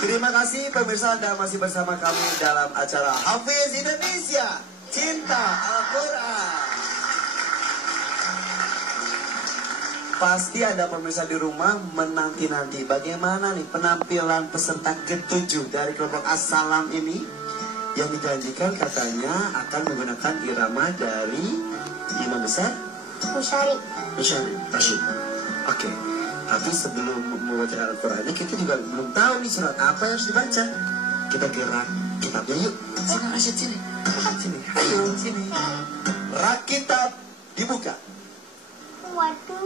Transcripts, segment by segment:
Terima kasih pemirsa, Anda masih bersama kami dalam acara Hafiz Indonesia Cinta Al-Quran. Pasti Anda pemirsa di rumah menanti-nanti bagaimana nih penampilan peserta ke-7 dari kelompok As-Salam ini, yang dijanjikan katanya akan menggunakan irama dari Imam Besar Musyari Rashid. Oke. Tapi sebelum membaca Al-Qurannya, kita juga belum tahu nih surat apa yang harus dibaca. Kita gerak kitabnya yuk. Sini Rashid, sini. Sini, ayo sini. Rak kitab dibuka.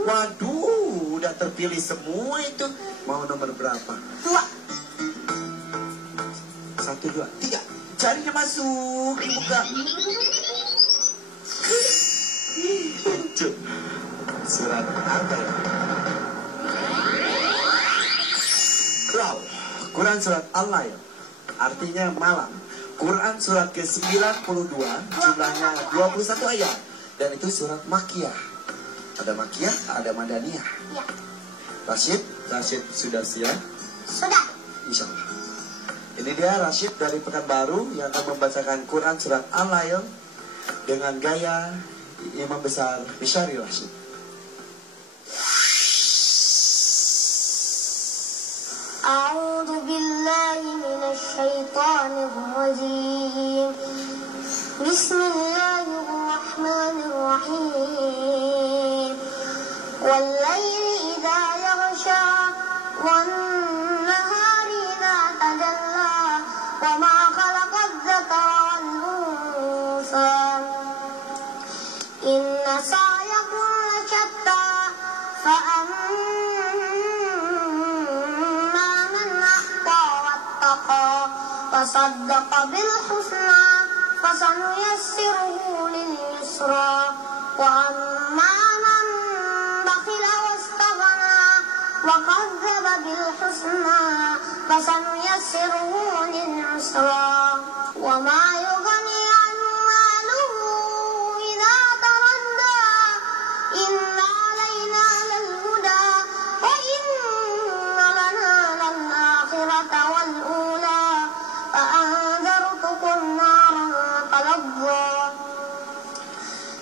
Waduh, udah terpilih semua itu. Mau nomor berapa? 2. 1, 2, 3. Jarinya masuk, dibuka. Surat apa ya? Wow, Quran surat Al-Lail, artinya malam. Quran surat ke-92, jumlahnya 21 ayat. Dan itu surat Makkiyah. Ada Makkiyah, ada Madaniyah. Ya. Rashid sudah siap? Sudah. Insya Allah. Ini dia Rashid dari Pekanbaru yang akan membacakan Quran surat Al-Lail dengan gaya Imam Besar Musyari Rashid. أعوذ بالله من الشيطان الرجيم بسم الله الرحمن الرحيم والليل إذا يغشى والنهار إذا تجلى وما خلق الذكر والأنثى إن سعيكم لشتى وصدق بالحسنى فسنيسره لليسرى وأما من بخل واستغنى وكذب بالحسنى فسنيسره للعسرى وما يغني عنه ماله إذا تردى إن علينا للهدى وإن لنا للآخرة والأولى فأنذرتكم نارا تلظى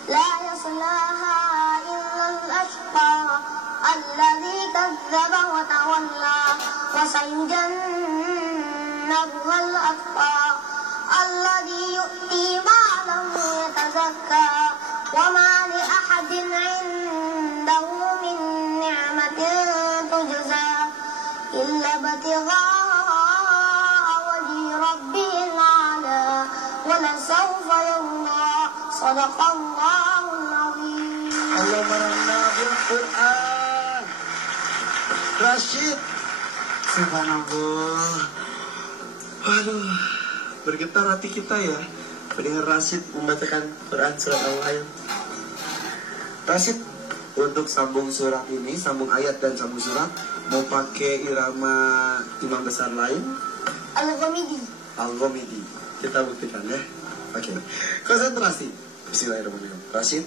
لا يصلاها إلا الأشقى الذي كذب وتولى وسيجنبها الأتقى الذي يؤتي ماله يتزكى وما لأحد عنده من نعمة تجزى إلا ابتغاء وجه ربه الأعلى ولسوف يرضى صدق الله العظيم. اللهم رحمنا بالقرآن. Rashid, subhanallah. Waduh, bergetar hati kita ya mendengar Rashid membacakan Quran surat Al-Lail. Rashid, untuk sambung surat ini, sambung ayat dan sambung surat, mau pakai irama Imam Besar lain? Al-Ghamidi. Kita buktikan ya. Oke. Konsentrasi. Bismillahirrahmanirrahim. Rashid,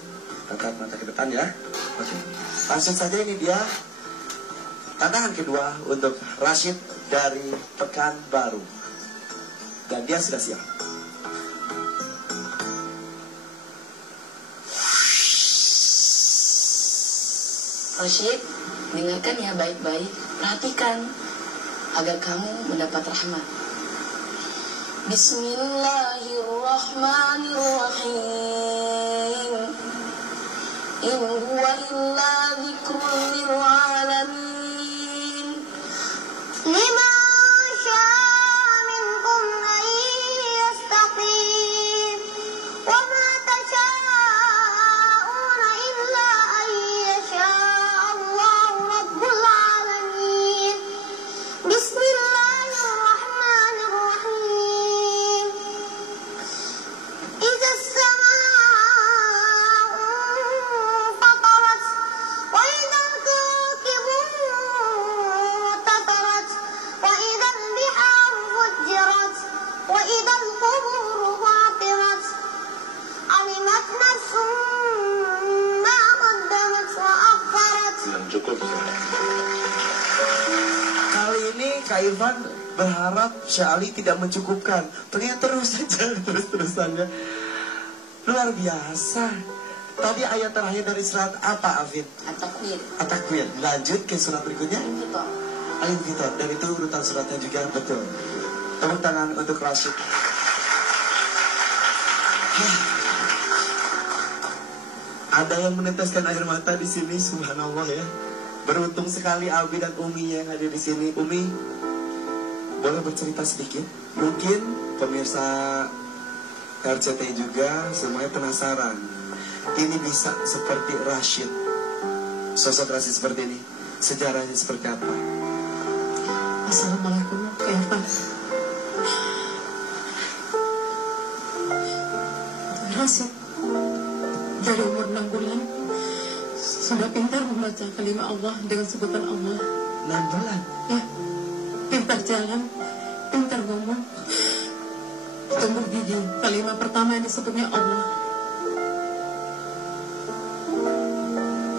tatap mata ke depan ya. Oke. Langsung saja, ini dia tantangan kedua untuk Rashid dari Pekanbaru. Dan dia sudah siap. Rashid, dengarkan ya baik-baik, perhatikan agar kamu mendapat rahmat. Bismillahirrahmanirrahim. In huwa illa dzikrun lil alamin. Liman syaa minkum an yastaqim wa ma tasyaa'una illa an yashaa Allahu rabbul alamin. Bismillahirrahmanirrahim. Idza as-samaa'u fatarat Betul. Kali ini Kak Irfan berharap Syekh Ali tidak mencukupkan. Ternyata terus saja, terus-terusannya. Luar biasa. Tadi ayat terakhir dari surat apa, Afid? At-Takwir. At-Takwir. Lanjut ke surat berikutnya. Gitu. Al-Infitar. Dan itu urutan suratnya juga betul. Tepuk tangan untuk Rashid. Ada yang meneteskan air mata di sini, subhanallah ya. Beruntung sekali Abi dan Umi yang hadir di sini. Umi, boleh bercerita sedikit? Mungkin pemirsa RCT juga semuanya penasaran. Ini bisa seperti Rashid. Sosok Rashid seperti ini. Sejarahnya seperti apa? Assalamualaikum, Kak Irfan. Rashid dari umur 6 bulan sudah pintar membaca kalimat Allah dengan sebutan Allah. 6 bulan? Ya, pintar jalan, pintar ngomong, tumbuh gigi. Kalimat pertama yang disebutnya Allah.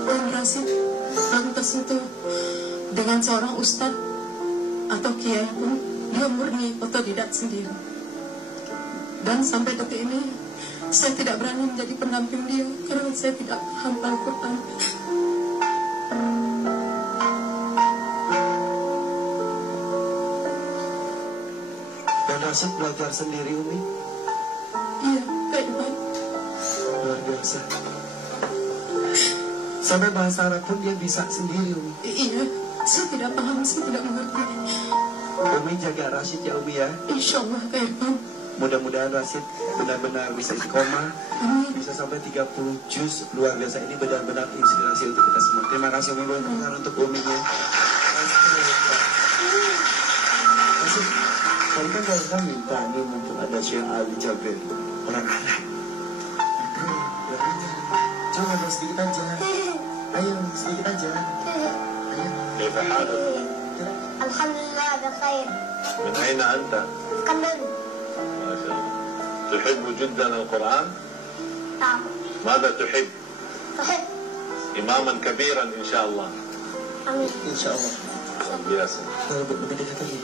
Dan Rashid lantas itu dengan seorang ustadz atau kiai pun dia murni otodidak sendiri. Dan sampai detik ini saya tidak berani menjadi pendamping dia karena saya tidak paham Al-Quran. Dan Rashid belajar sendiri, Umi? Iya, Kak Irfan. Luar biasa. Sampai bahasa Arab pun dia bisa sendiri, Umi. Iya, saya tidak paham, saya tidak mengerti. Umi jaga Rashid ya, Umi ya. Insya Allah, Kak Irfan. Mudah-mudahan Rashid benar-benar bisa istiqomah, Amin. bisa sampai 30 juz. Luar biasa, ini benar-benar inspirasi untuk kita semua. Terima kasih Umi, bukan untuk Uminya. Rashid, tadi kan kalian minta nih untuk ada Syekh Ali Jabir, orang Arab. Coba dong sedikit aja. Ayo sedikit aja. Ayo. كيف حالك؟ Alhamdulillah bikhair. من أين أنت؟ Kandun. ما شاء الله. تحب جدا القرآن؟ Tam. ماذا تحب؟ Sahih. إماما كبيرا إن شاء الله. Amin. Insya Allah. biasa. Lebih dekat lagi.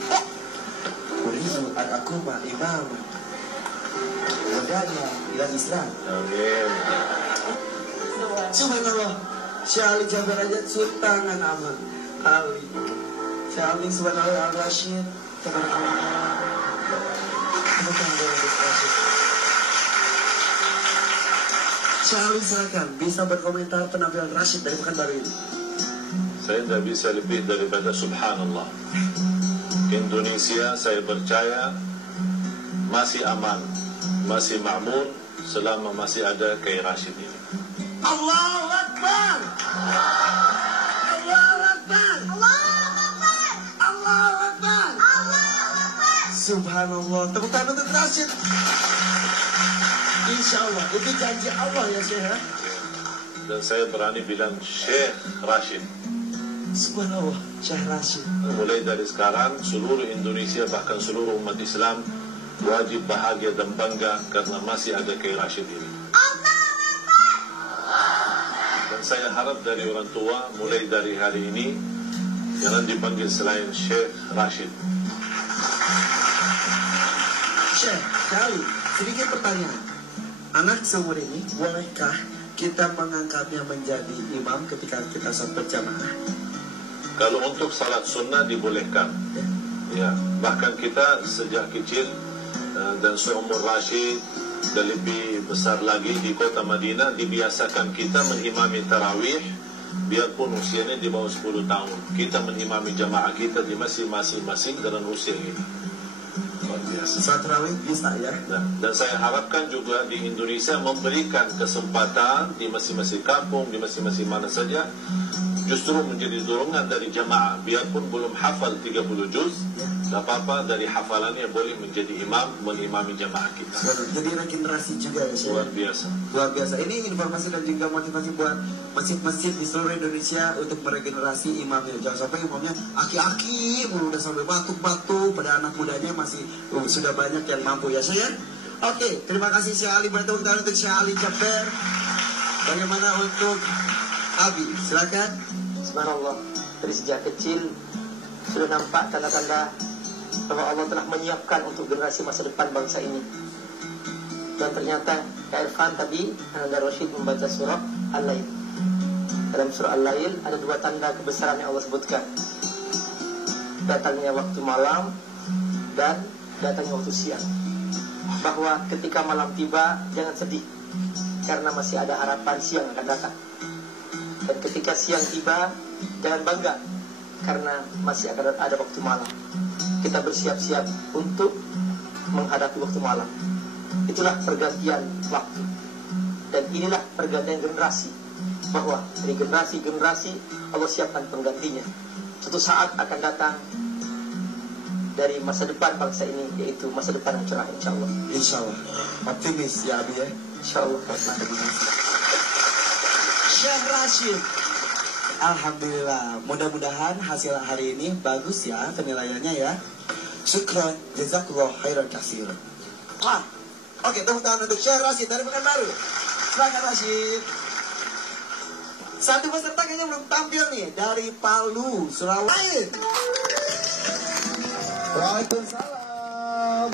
Uridu an akuma imama wadanya ila Islam. Amin. Subhanallah. Syekh Ali Jabir aja sultanan aman. Ali. Syekh Ali subhanallah al-Rashid. Tabarakallah. Syekh Ali silakan bisa berkomentar penampilan Rashid dari Pekanbaru ini. Saya tidak bisa lebih daripada subhanallah. Indonesia saya percaya masih aman, masih makmur selama masih ada Kiai Rashid ini. Allahu Akbar. Allahu Akbar. Allahu Akbar. Subhanallah. Tepuk tangan untuk Rashid. Insya Allah. Itu janji Allah ya Syekh. Dan saya berani bilang Syekh Rashid. Subhanallah. Syekh Rashid. Mulai dari sekarang seluruh Indonesia bahkan seluruh umat Islam wajib bahagia dan bangga karena masih ada Kiai Rashid ini. Dan saya harap dari orang tua mulai dari hari ini jangan dipanggil selain Syekh Rashid. Syekh, kali sedikit pertanyaan. Anak seumur ini bolehkah kita mengangkatnya menjadi imam ketika kita sholat berjamaah? Kalau untuk salat sunnah dibolehkan. Ya, bahkan kita sejak kecil dan seumur Rashid dan lebih besar lagi di kota Madinah dibiasakan kita mengimami tarawih biarpun usianya di bawah 10 tahun. Kita mengimami jamaah kita di masing-masing dengan usia ini. Luar biasa. Sholat tarawih bisa ya? Nah, dan saya harapkan juga di Indonesia memberikan kesempatan di masing-masing kampung, di masing-masing mana saja, justru menjadi dorongan dari jamaah, biarpun belum hafal 30 juz, tidak apa-apa dari hafalannya boleh menjadi imam, mengimami jamaah kita. Jadi regenerasi juga ya Syekh? Luar biasa. Luar biasa. Ini informasi dan juga motivasi buat masjid-masjid di seluruh Indonesia untuk meregenerasi imamnya. Jangan sampai imamnya aki-aki, udah sampai batuk-batuk, pada anak mudanya masih sudah banyak yang mampu ya Syekh. Oke, terima kasih Syekh Ali. Bertepuk tangan untuk Syekh Ali Jabir. Bagaimana untuk Abi? Silakan. Subhanallah, dari sejak kecil sudah nampak tanda-tanda bahwa Allah telah menyiapkan untuk generasi masa depan bangsa ini. Dan ternyata Kak Irfan tadi, Ananda Rashid membaca surah Al-Lail. Dalam surah Al-Lail ada 2 tanda kebesaran yang Allah sebutkan: datangnya waktu malam dan datangnya waktu siang. Bahwa ketika malam tiba, jangan sedih, karena masih ada harapan siang akan datang. Dan ketika siang tiba, jangan bangga, karena masih akan ada waktu malam. Kita bersiap-siap untuk menghadapi waktu malam. Itulah pergantian waktu. Dan inilah pergantian generasi, bahwa dari generasi ke generasi Allah siapkan penggantinya. Suatu saat akan datang dari masa depan bangsa ini, yaitu masa depan yang cerah, insyaAllah. InsyaAllah. Optimis ya Abi ya. InsyaAllah. Syekh Rashid, alhamdulillah, mudah-mudahan hasil hari ini bagus ya penilaiannya ya. Syukron, jazakallah khairan katsir. Oke, tepuk tangan untuk Syekh Rashid dari Pekanbaru. Silakan Rashid. Satu peserta kayaknya belum tampil nih, dari Palu, Sulawesi. Waalaikumsalam.